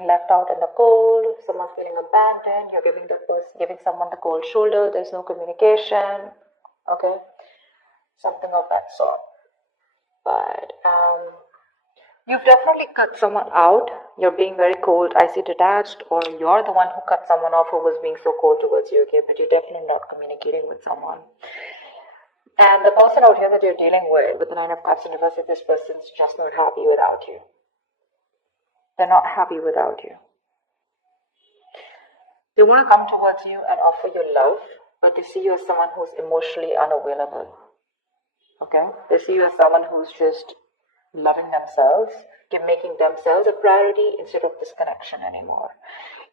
left out in the cold, someone's feeling abandoned, you're giving someone the cold shoulder, there's no communication, okay, something of that sort. But you've definitely cut someone out. You're being very cold, icy, detached, or you're the one who cut someone off who was being so cold towards you, okay, but you're definitely not communicating with someone. And the person out here that you're dealing with the Nine of Cups in reverse, this person's just not happy without you. They're not happy without you. They want to come towards you and offer you love, but they see you as someone who's emotionally unavailable. Okay? They see you as someone who's just loving themselves, making themselves a priority instead of this connection anymore.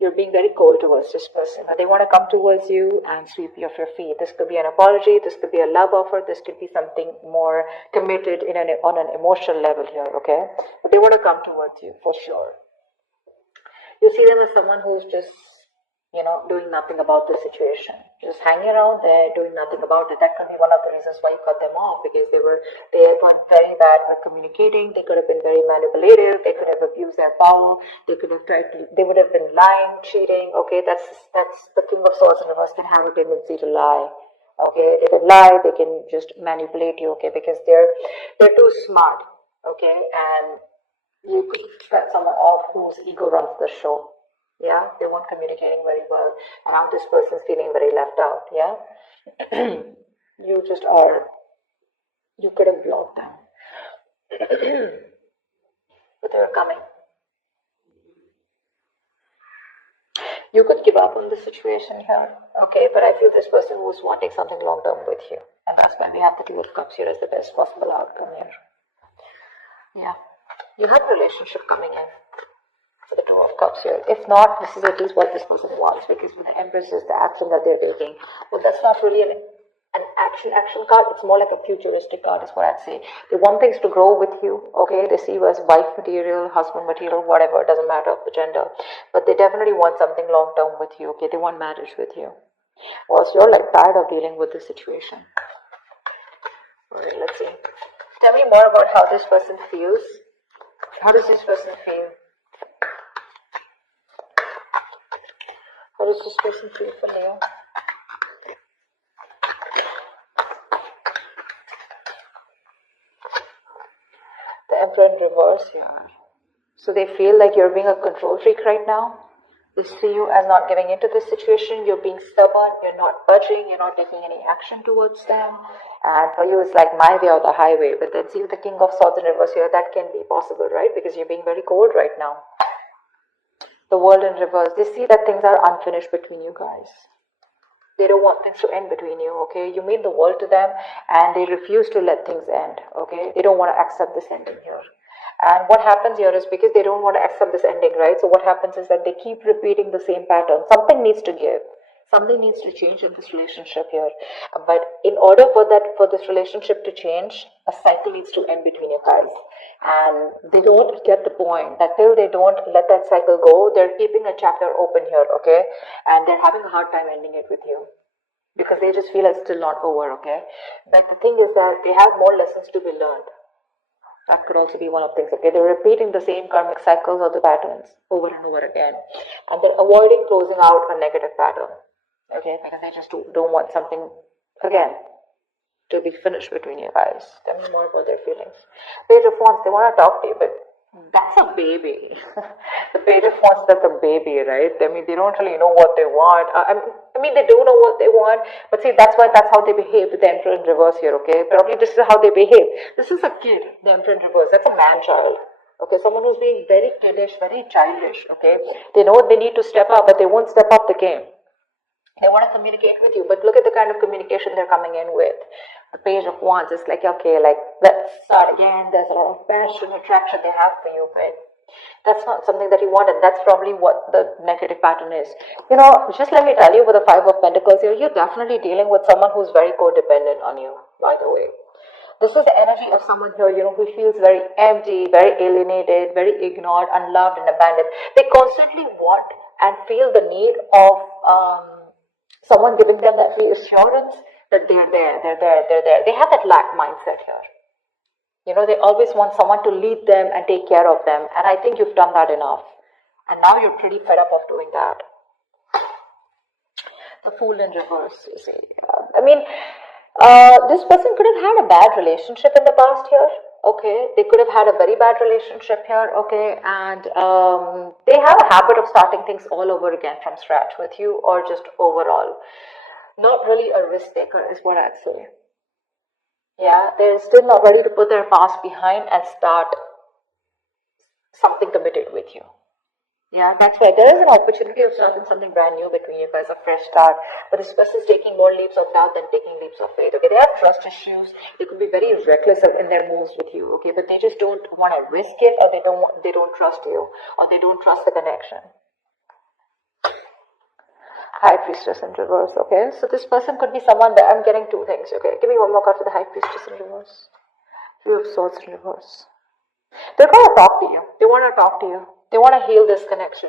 You're being very cold towards this person, but they want to come towards you and sweep you off your feet. This could be an apology, this could be a love offer, this could be something more committed on an emotional level here, okay? But they want to come towards you for sure. You see them as someone who's just, doing nothing about the situation, just hanging around there, doing nothing about it. That could be one of the reasons why you cut them off, because they got very bad with communicating. They could have been very manipulative. They could have abused their power. They would have been lying, cheating. Okay, that's the King of Swords in reverse can have a tendency to lie. Okay, they can lie. They can just manipulate you. Okay, because they're too smart. Okay, and you could cut someone off whose ego runs the show. Yeah, they weren't communicating very well. And now this person's feeling very left out. Yeah, you could have blocked them. But they were coming. You could give up on the situation here. Okay, but I feel this person was wanting something long term with you. And that's why we have the Two of Cups here as the best possible outcome here. Yeah, you have a relationship coming in. For the Two of Cups here. If not, this is at least what this person wants, because with the Empress is the action that they're taking. But that's not really an action card. It's more like a futuristic card is what I'd say. They want things to grow with you, okay? They see you as wife material, husband material, whatever. It doesn't matter of the gender. But they definitely want something long term with you, okay? They want marriage with you. Or else you're like tired of dealing with this situation. Alright, let's see. Tell me more about how this person feels. How does this person feel? How does this person feel for you? The Emperor in reverse here. So they feel like you're being a control freak right now. They see you as not giving into this situation. You're being stubborn. You're not budging. You're not taking any action towards them. And for you, it's like my way or the highway. But then see the King of Swords in reverse here. That can be possible, right? Because you're being very cold right now. The World in reverse. They see that things are unfinished between you guys. They don't want things to end between you, okay? You mean the world to them and they refuse to let things end, okay? They don't want to accept this ending here. And what happens here is because they don't want to accept this ending, right? So what happens is that they keep repeating the same pattern. Something needs to give. Something needs to change in this relationship here. But in order for this relationship to change, a cycle needs to end between you guys. And they don't get the point that till they don't let that cycle go, they're keeping a chapter open here, okay? And they're having a hard time ending it with you. Because they just feel it's still not over, okay? But the thing is that they have more lessons to be learned. That could also be one of the things, okay? They're repeating the same karmic cycles or the patterns over and over again. And they're avoiding closing out a negative pattern. Okay, because they just don't want something, again, to be finished between you guys. Tell me more about their feelings. Page of Wands, they want to talk to you, but that's a baby. The Page of Wands, that's a baby, right? I mean, they don't really know what they want. I mean, they do know what they want, but see, that's how they behave with the Emperor in reverse here, okay? Probably this is how they behave. This is a kid, the Emperor in reverse. That's a man-child. Okay, someone who's being very kiddish, very childish, okay? They know they need to step up, but they won't step up the game. They want to communicate with you, but look at the kind of communication they're coming in with. The Page of Wands is like, okay, like, let's start again. There's a lot of passion, attraction they have for you, but that's not something that you want, and that's probably what the negative pattern is. Just let me tell you, with the Five of Pentacles here, you're definitely dealing with someone who's very codependent on you, by the way. This is the energy of someone here, who feels very empty, very alienated, very ignored, unloved, and abandoned. They constantly want and feel the need of someone giving them that reassurance that they're there. They have that lack mindset here. They always want someone to lead them and take care of them. And I think you've done that enough. And now you're pretty fed up of doing that. The Fool in reverse, you see. I mean, this person could have had a bad relationship in the past here. Okay, they could have had a very bad relationship here. Okay, and they have a habit of starting things all over again from scratch with you, or just overall. Not really a risk taker is what I'd say. Yeah, they're still not ready to put their past behind and start something committed with you. Yeah, that's right. There is an opportunity of starting something brand new between you guys, a fresh start. But this person is taking more leaps of doubt than taking leaps of faith. Okay, they have trust issues. They could be very reckless in their moves with you. Okay, but they just don't want to risk it, or they don't trust you, or they don't trust the connection. High Priestess in reverse. Okay, so this person could be someone that I'm getting two things. Okay, give me one more card for the High Priestess in reverse. Three of Swords in reverse. They're going to talk to you. They want to talk to you. They want to heal this connection.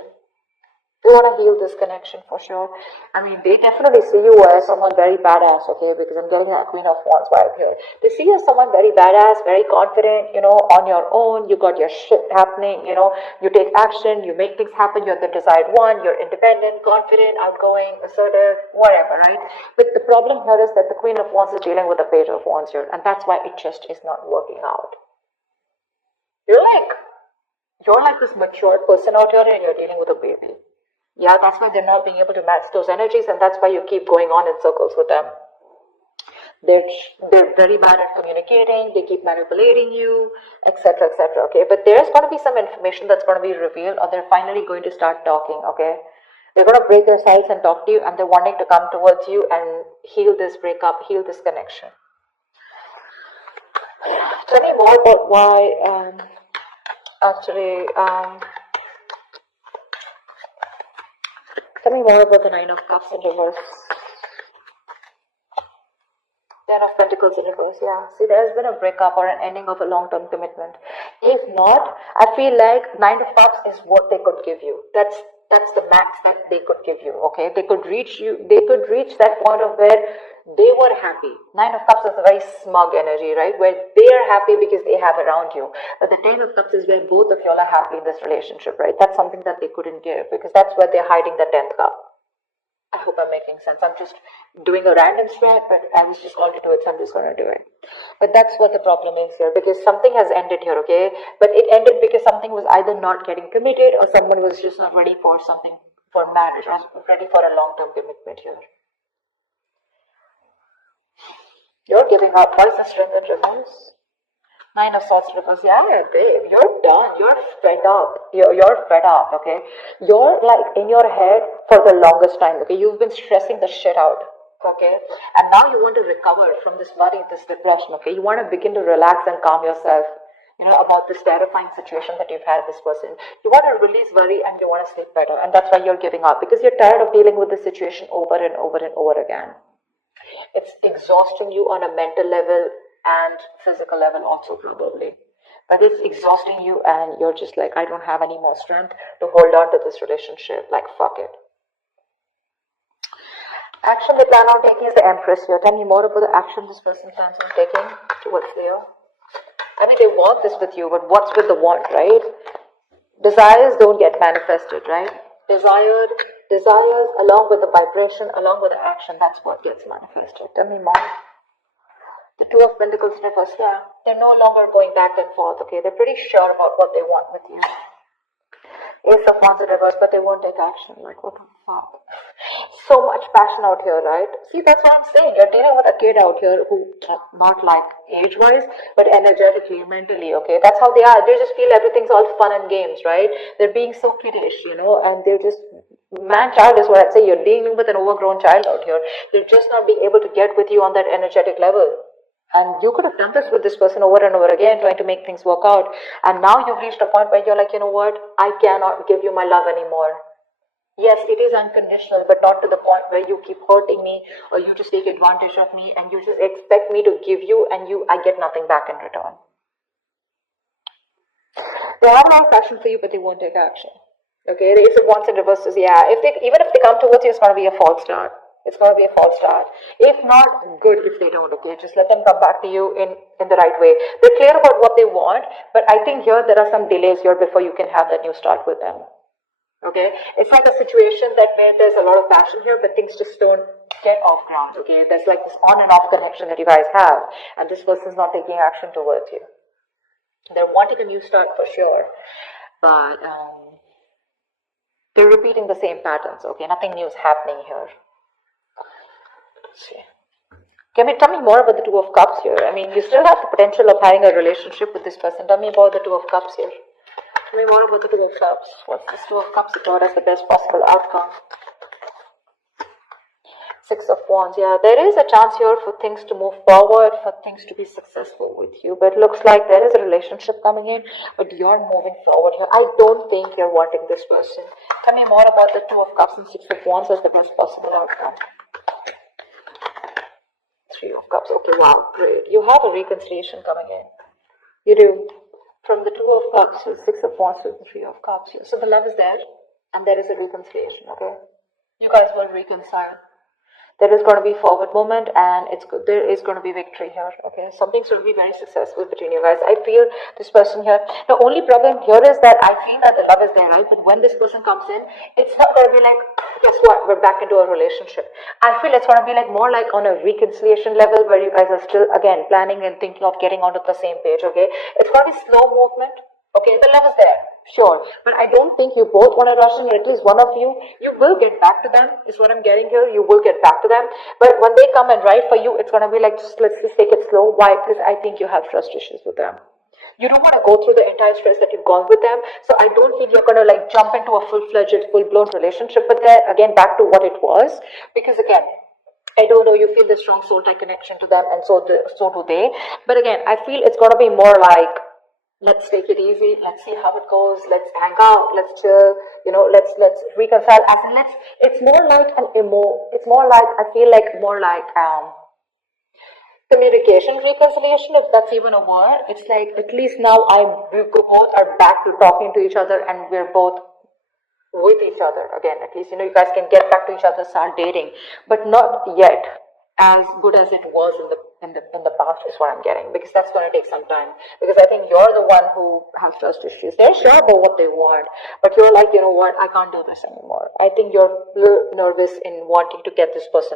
They want to heal this connection for sure. I mean, they definitely see you as someone very badass, okay? Because I'm getting that Queen of Wands vibe here. They see you as someone very badass, very confident, you know, on your own. You got your shit happening, you know. You take action, you make things happen. You're the desired one. You're independent, confident, outgoing, assertive, whatever, right? But the problem here is that the Queen of Wands is dealing with the Page of Wands here. And that's why it just is not working out. You're like this mature person out here and you're dealing with a baby. Yeah, that's why they're not being able to match those energies, and that's why you keep going on in circles with them. They're very bad at communicating, they keep manipulating you, etc., etc., okay? But there's going to be some information that's going to be revealed, or they're finally going to start talking, okay? They're going to break their silence and talk to you, and they're wanting to come towards you and heal this breakup, heal this connection. Tell me more about why... tell me more about the Nine of Cups in reverse. Ten of Pentacles in reverse, yeah. See, there's been a breakup or an ending of a long-term commitment. If not, I feel like Nine of Cups is what they could give you. That's the max that they could give you, okay? They could reach that point of where they were happy. Nine of Cups is a very smug energy, right? Where they are happy because they have around you. But the Ten of Cups is where both of y'all are happy in this relationship, right? That's something that they couldn't give, because that's where they're hiding the 10th cup. I hope I'm making sense. I'm just doing a random spread, but I was just called to do it, so I'm just going to do it. But that's what the problem is here, because something has ended here, okay? But it ended because something was either not getting committed, or someone was just not ready for something, for marriage, or ready for a long-term commitment here. You're giving up. Why is the Strength in reverse? Nine of Swords reverse. Yeah, babe. You're done. You're fed up. You're fed up, okay? You're like in your head for the longest time, okay? You've been stressing the shit out, okay? And now you want to recover from this worry, this depression, okay? You want to begin to relax and calm yourself, you know, about this terrifying situation that you've had with this person. You want to release worry and you want to sleep better. And that's why you're giving up, because you're tired of dealing with the situation over and over and over again. It's exhausting you on a mental level and physical level also, probably. But it's exhausting you and you're just like, I don't have any more strength to hold on to this relationship. Like, fuck it. Action they plan on taking is the Empress here. Tell me more about the action this person plans on taking towards Leo. I mean, they want this with you, but what's with the want, right? Desires don't get manifested, right? Desires along with the vibration, along with the action, that's what gets manifested. Tell me more. The Two of Pentacles reverse, yeah. They're no longer going back and forth, okay? They're pretty sure about what they want with you. Ace of Wands in reverse, but they won't take action. Like, what the fuck? So much passion out here, right? See, that's what I'm saying. You're dealing with a kid out here who, not like age-wise, but energetically, mentally, okay? That's how they are. They just feel everything's all fun and games, right? They're being so kiddish, you know, and they're just... Man-child is what I'd say. You're dealing with an overgrown child out here. They're just not being able to get with you on that energetic level. And you could have done this with this person over and over again, trying to make things work out. And now you've reached a point where you're like, you know what? I cannot give you my love anymore. Yes, it is unconditional, but not to the point where you keep hurting me, or you just take advantage of me, and you just expect me to give you, and I get nothing back in return. They have a lot of passion for you, but they won't take action. Okay, the Ace of Wands in reverse is, yeah, even if they come towards you, it's going to be a false start. It's going to be a false start. If not, good if they don't, okay? Just let them come back to you in the right way. They're clear about what they want, but I think here there are some delays here before you can have that new start with them. Okay, it's like a situation that where there's a lot of passion here, but things just don't get off ground. Okay, there's like this on and off connection that you guys have, and this person's not taking action towards you. They're wanting a new start for sure, but they're repeating the same patterns. Okay, nothing new is happening here. Let's see. Tell me more about the Two of Cups here. I mean, you still have the potential of having a relationship with this person. Tell me about the Two of Cups here. Tell me more about the Two of Cups. What's this Two of Cups about as the best possible outcome? Six of Wands. Yeah, there is a chance here for things to move forward, for things to be successful with you. But it looks like there is a relationship coming in, but you're moving forward here. I don't think you're wanting this person. Tell me more about the Two of Cups and Six of Wands as the best possible outcome. Three of Cups. Okay, wow, great. You have a reconciliation coming in. You do. From the Two of Cups to the Six of Wands to the Three of Cups. So the love is there, and there is a reconciliation, okay? You guys will reconcile. There is going to be forward movement, and there is going to be victory here, okay? Something's going to be very successful between you guys. I feel this person here. The only problem here is that I feel that the love is there, right? But when this person comes in, it's not going to be like, guess what? We're back into a relationship. I feel it's going to be like more like on a reconciliation level where you guys are still, again, planning and thinking of getting onto the same page, okay? It's going to be slow movement, okay? The love is there. Sure, but I don't think you both want to rush in, or at least one of you will get back to them, is what I'm getting here. You will get back to them, but when they come and write for you, it's going to be like, let's just take it slow. Why? Because I think you have trust issues with them. You don't want to go through the entire stress that you've gone with them, so I don't feel you're going to like jump into a full-fledged, full-blown relationship with them, again, back to what it was, because again, I don't know, you feel the strong soul tie connection to them, and so do they, but again, I feel it's going to be more like, let's take it easy, let's see how it goes, let's hang out, let's chill, let's reconcile, it's more like it's more like, I feel like more like communication reconciliation, if that's even a word. It's like, at least now we both are back to talking to each other, and we're both with each other again. At least, you guys can get back to each other, start dating, but not yet as good as it was in the past, is what I'm getting, because that's going to take some time, because I think you're the one who has trust issues. They're sure about what they want, but you're like, you know what, I can't do this anymore. I think you're a little nervous in wanting to get this person.